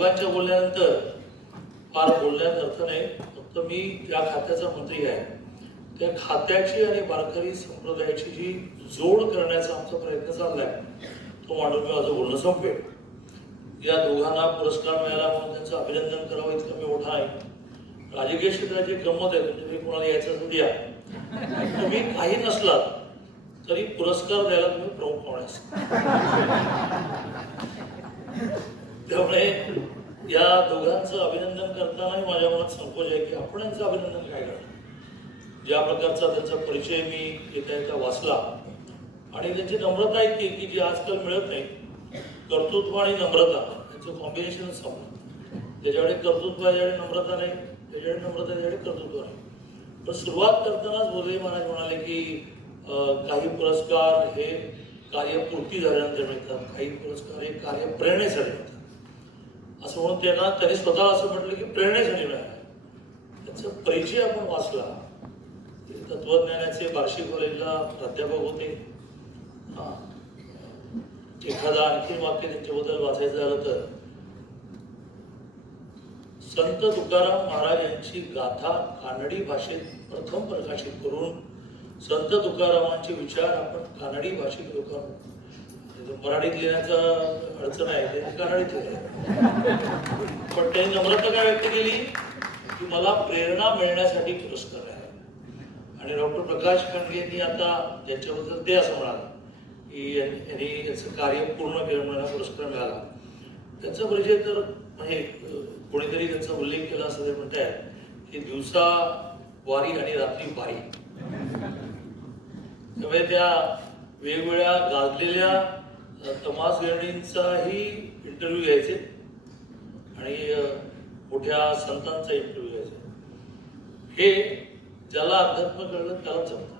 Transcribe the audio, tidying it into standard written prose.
दोघांच्या बोलल्यानंतर फार बोलण्यात अर्थ नाही. फक्त मी ज्या खात्याचा मंत्री आहे त्या खात्याची आणि वारकरी संप्रदायाची जी जोड करण्याचा आमचा प्रयत्न चाललाय तो मांडून मी माझं बोलणं संपवेल. या दोघांना पुरस्कार मिळाला म्हणून त्यांचं अभिनंदन करावं इतकं मी मोठा आहे. राजकीय क्षेत्राची गंमत आहे. तुम्ही कोणाला यायचं तर द्या. तुम्ही काही नसलात तरी पुरस्कार द्यायला तुम्ही प्रमुख पाहुणे. त्यामुळे या दोघांचं अभिनंदन करतानाही माझ्या मनात संकोच आहे की आपण यांचं अभिनंदन काय करणार. ज्या प्रकारचा त्यांचा परिचय मी येता येता वाचला आणि त्यांची नम्रता इतकी की जी आजकाल मिळत नाही. कर्तृत्व आणि नम्रता यांचं कॉम्बिनेशन संपलं. ज्याच्याकडे कर्तृत्व आहे ज्याकडे नम्रता नाही, त्याच्याकडे नम्रता त्याच्याकडे कर्तृत्व नाही. पण सुरुवात करतानाच बोधे महाराज म्हणाले की काही पुरस्कार हे कार्यपूर्ती झाल्यानंतर मिळतात, काही पुरस्कार हे कार्यप्रेरणेसाठी मिळतात असं म्हणून त्यांनी स्वतः असं म्हटलं की प्रेरणेसाठी मिळाला. त्याचा परिचय आपण वाचला. तत्वज्ञानाचे बार्शी कॉलेजला प्राध्यापक होते. एखादा आणखी वाक्य त्यांच्याबद्दल वाचायचं झालं तर संत तुकाराम महाराज यांची गाथा कानडी भाषेत प्रथम प्रकाशित करून संत तुकारामांचे विचार आपण कानडी भाषेत लोकांना मराठीत लिहिण्याचा अडचण आहे ते कानडीत लिहिले. पण त्यांनी नम्रता काय व्यक्त केली की मला प्रेरणा मिळण्यासाठी पुरस्कार आहे. आणि डॉक्टर प्रकाश खंडगे यांनी आता ज्याच्याबद्दल ते असं म्हणाले की यांनी याचं कार्य पूर्ण केलं म्हणून पुरस्कार मिळाला. त्यांचा परिचय तर म्हणजे कोणीतरी त्यांचा उल्लेख केला असं ते म्हणतात की दिवसा वारी आणि रात्री बाई. त्यामुळे त्या वेगवेगळ्या गाजलेल्या तमासगिरणींचाही इंटरव्ह्यू घ्यायचे आणि मोठ्या संतांचा इंटरव्ह्यू घ्यायचे. हे ज्याला अध्यात्म कळलं त्याला जमतं.